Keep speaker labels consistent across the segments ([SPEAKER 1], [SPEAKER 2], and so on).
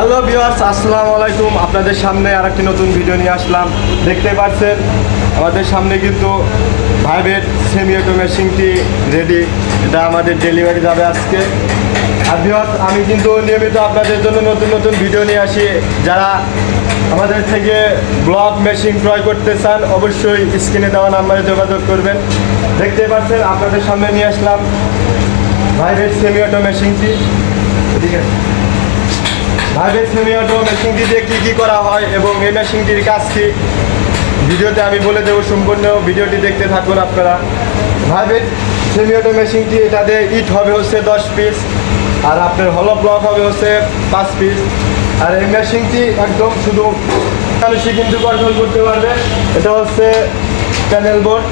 [SPEAKER 1] Hello viewers, আসসালামু আলাইকুম। আপনাদের সামনে আরেকটি নতুন ভিডিও নিয়ে আসলাম। দেখতে পাচ্ছেন, আমাদের সামনে কিন্তু ভাইবেট সেমি অটো মেশিনটি রেডি এটা আমাদের ডেলিভারি যাবে আজকে। আর ভিউয়ার্স, আমি কিন্তু নিয়মিত আপনাদের জন্য নতুন নতুন ভিডিও নিয়ে আসি। যারা আমাদের থেকে ব্লক মেশিন ক্রয় করতে চান, অবশ্যই স্ক্রিনে দেওয়া নাম্বারে যোগাযোগ করবেন। দেখতে পাচ্ছেন, আপনাদের সামনে নিয়ে আসলাম ভাইবেট সেমি অটো মেশিনটি ঠিক আছে ভাইবেট সেমি অটো মেশিনটি দিয়ে কী কী করা হয় এবং এই মেশিনটির কাজ কি? ভিডিওতে আমি বলে দেবো সম্পূর্ণ, ভিডিওটি দেখতে থাকুন আপনারা। ভাইবেট সেমি অটো মেশিনটি এটা দিয়ে ইট হবে হচ্ছে দশ পিস আর আপনার হলো ব্লক হবে হচ্ছে পাঁচ পিস আর এই মেশিনটি একদম শুধু মানুষই কিন্তু কন্ট্রোল করতে পারবে, এটা হচ্ছে প্যানেল বোর্ড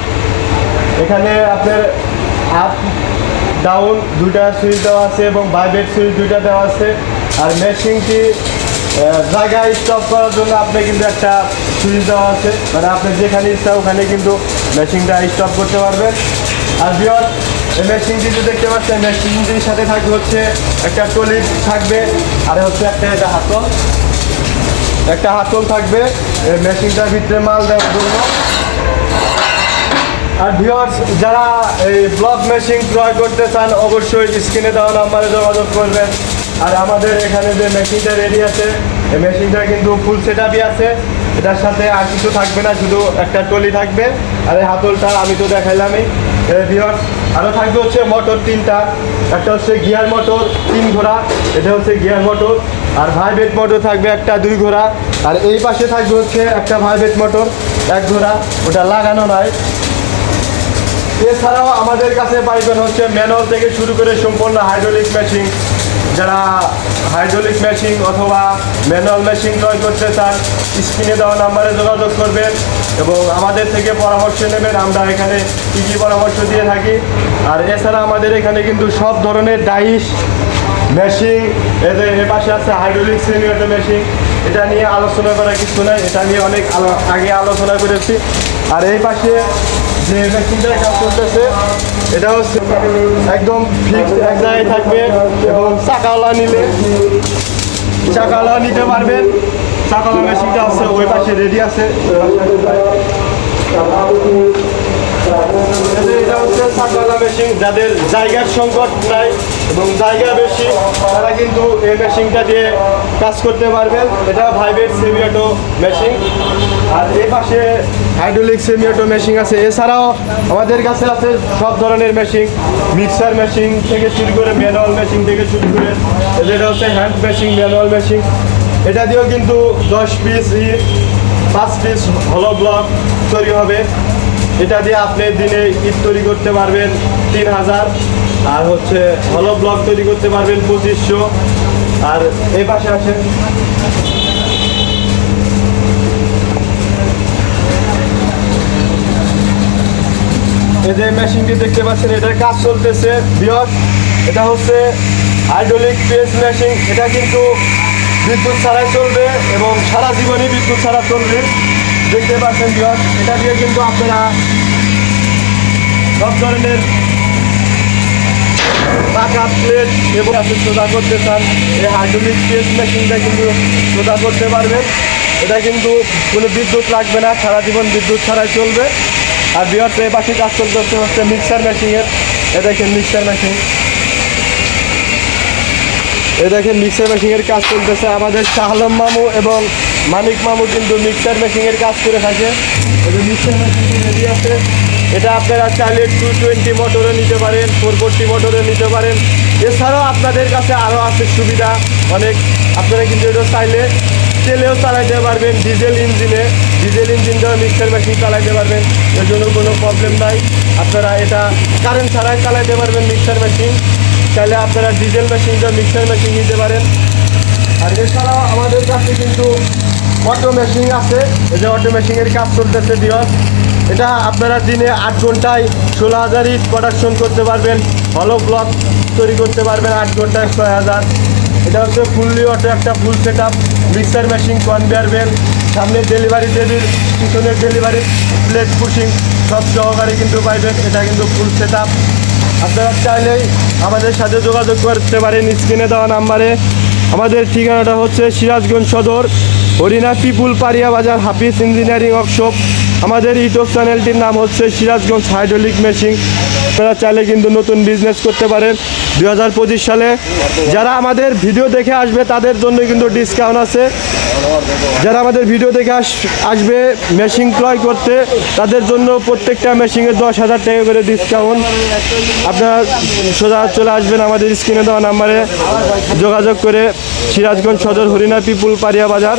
[SPEAKER 1] এখানে আপনার আপ ডাউন দুইটা সুইচ দেওয়া আছে এবং বাইবেট সুইচ দুইটা দেওয়া আছে। আর মেশিনটি জায়গায় স্টপ করার জন্য আপনি কিন্তু একটা সুইচ দেওয়া আছে। মানে আপনি যেখানে ইচ্ছা ওখানে কিন্তু মেশিনটা স্টপ করতে পারবেন। আর বিয়র এই মেশিনটি যে দেখতে পাচ্ছেন মেশিনটির সাথে থাকবে হচ্ছে একটা টলি থাকবে, আর হচ্ছে একটা এটা হাতল। একটা হাতল থাকবে, এই মেশিনটার ভিতরে মাল দেওয়ার জন্য। আর ভিউয়ার্স যারা এই ব্লক মেশিন ক্রয় করতে চান, অবশ্যই স্ক্রিনে দেওয়া নাম্বারে যোগাযোগ করবেন। আর আমাদের এখানে যে মেশিনটা রেডি আছে, এই মেশিনটা কিন্তু ফুল সেট আছে। এটার সাথে আর কিছু থাকবে না, শুধু একটা টলি থাকবে। আর এই হাতলটা আমি তো দেখাইলামই। আরও থাকবে হচ্ছে মোটর তিনটা। একটা হচ্ছে গিয়ার মোটর তিন ঘোড়া। এটা হচ্ছে গিয়ার মোটর আর ভাইব্রেট মোটর থাকবে একটা, দুই ঘোড়া। আর এই পাশে থাকবে হচ্ছে একটা ভাইব্রেট মোটর এক ঘোড়া। ওটা লাগানো নয়। এছাড়াও আমাদের কাছে পাইবেন হচ্ছে ম্যানুয়াল থেকে শুরু করে সম্পূর্ণ হাইড্রোলিক মেশিন যারা হাইড্রোলিক মেশিন অথবা ম্যানুয়াল মেশিন ক্রয় করতে চান স্ক্রিনে দেওয়া নাম্বারে যোগাযোগ করবেন এবং আমাদের থেকে পরামর্শ নেবেন। আমরা এখানে কী কী পরামর্শ দিয়ে থাকি। আর এছাড়া আমাদের এখানে কিন্তু সব ধরনের ডাইস মেশিন এদের এ পাশে আছে হাইড্রোলিক সেমিওটো মেশিন এটা নিয়ে আলোচনা করার কিছু নাই, এটা নিয়ে অনেক আগে আলোচনা করেছি। আর এই পাশে যে মেশিনটা কাজ করতেছে এটা হচ্ছে একদম ফিক্স এক জায়গায় থাকবে এবং চাকাওয়ালা নিলে চাকাওয়ালা নিতে পারবেন। চাকাওয়ালা মেশিনটা আছে, ওই পাশে রেডি আছে। চাকাওয়ালা মেশিন যাদের জায়গার সংকট নাই এবং জায়গা বেশি, তারা কিন্তু এই মেশিনটা দিয়ে কাজ করতে পারবেন। এটা ভাইবেট সেমিঅটো মেশিন আর এই পাশে হাইড্রোলিক সেমিঅটো মেশিন আছে। এছাড়াও আমাদের কাছে আছে সব ধরনের মেশিন মিক্সার মেশিন থেকে শুরু করে ম্যানুয়াল মেশিন থেকে শুরু করে যেটা হচ্ছে হ্যান্ড মেশিন ম্যানুয়াল মেশিন এটা দিয়েও কিন্তু দশ পিস পাঁচ পিস হলো ব্লক তৈরি হবে। এটা দিয়ে আপনি দিনে ঈদ তৈরি করতে পারবেন তিন হাজার আর হচ্ছে হলো ব্লক তৈরি করতে পারবেন পঁচিশশো। আর এই পাশে আছে। এই যে মেশিনটি দেখতে পাচ্ছেন, এটার কাজ চলতেছে। বিয়স, এটা হচ্ছে হাইড্রোলিক প্রেস মেশিন এটা কিন্তু বিদ্যুৎ ছাড়াই চলবে এবং সারা জীবনই বিদ্যুৎ ছাড়া চলবে। দেখতে পাচ্ছেন বিয়স এটা দিয়ে কিন্তু আপনারা সব ধরনের পাকা প্লেট এবং আপনি সোদা করতে চান, এই হাইড্রোলিক প্রেস মেশিনটা কিন্তু সোদা করতে পারবেন। এটা কিন্তু কোনো বিদ্যুৎ লাগবে না, সারা জীবন বিদ্যুৎ ছাড়াই চলবে। আর বৃহৎ এই পাশে কাজ হচ্ছে হচ্ছে মিক্সার মেশিনের এ দেখেন মিক্সার মেশিন এ দেখেন মিক্সার মেশিনের কাজ চলতেছে আমাদের শাহলম মামু এবং মানিক মামু কিন্তু মিক্সার মেশিনের কাজ করে থাকে। আছে। এটা আপনারা চাইলে টু টোয়েন্টি মোটরে নিতে পারেন ফোর ফোরটি মোটরে নিতে পারেন। এছাড়াও আপনাদের কাছে আরও আছে সুবিধা অনেক। আপনারা কিন্তু এটা চাইলে তেলেও চালাইতে পারবেন ডিজেল ইঞ্জিনে ডিজেল ইঞ্জিন মিক্সার মেশিন চালাইতে পারবেন। এর জন্য কোনো প্রবলেম নাই। আপনারা এটা কারেন্ট ছাড়াই চালাইতে পারবেন মিক্সার মেশিন চাইলে আপনারা ডিজেল মেশিন দিয়ে মিক্সার মেশিন নিতে পারেন। এছাড়াও আমাদের কাছে কিন্তু অটো মেশিন আছে। এই যে অটো মেশিনের কাজ চলতেছে দিওয়াস এটা আপনারা দিনে আট ঘন্টায় ষোলো হাজার ইট প্রোডাকশন করতে পারবেন। হলো ব্লক তৈরি করতে পারবেন আট ঘন্টায় ছয় হাজার। এটা হচ্ছে ফুললি অটো একটা full set up mixer machine conveyor belt সামনের ডেলিভারি টেবিল পিছনের ডেলিভারি প্লেট পুশিং সব সহকারে কিন্তু পাইবেন। এটা কিন্তু ফুল সেট আপ আপনারা চাইলেই আমাদের সাথে যোগাযোগ করতে পারেন স্ক্রিনে দেওয়া নাম্বারে। আমাদের ঠিকানাটা হচ্ছে সিরাজগঞ্জ সদর, হরিনা পিপুল পারিয়া বাজার, হাফিজ ইঞ্জিনিয়ারিং ওয়ার্কশপ। আমাদের ইউটিউব চ্যানেলটির নাম হচ্ছে সিরাজগঞ্জ হাইড্রোলিক মেশিন। আপনারা চাইলে কিন্তু নতুন বিজনেস করতে পারেন। দু হাজার পঁচিশ সালে যারা আমাদের ভিডিও দেখে আসবে, তাদের জন্য কিন্তু ডিসকাউন্ট আছে। যারা আমাদের ভিডিও দেখে আস, আসবে মেশিন ক্রয় করতে, তাদের জন্য প্রত্যেকটা মেশিনে দশ হাজার টাকা করে ডিসকাউন্ট আপনারা সোজা চলে আসবেন আমাদের স্ক্রিনে দেওয়া নাম্বারে যোগাযোগ করে সিরাজগঞ্জ সদর হরিণা পিপুল পারিয়া বাজার।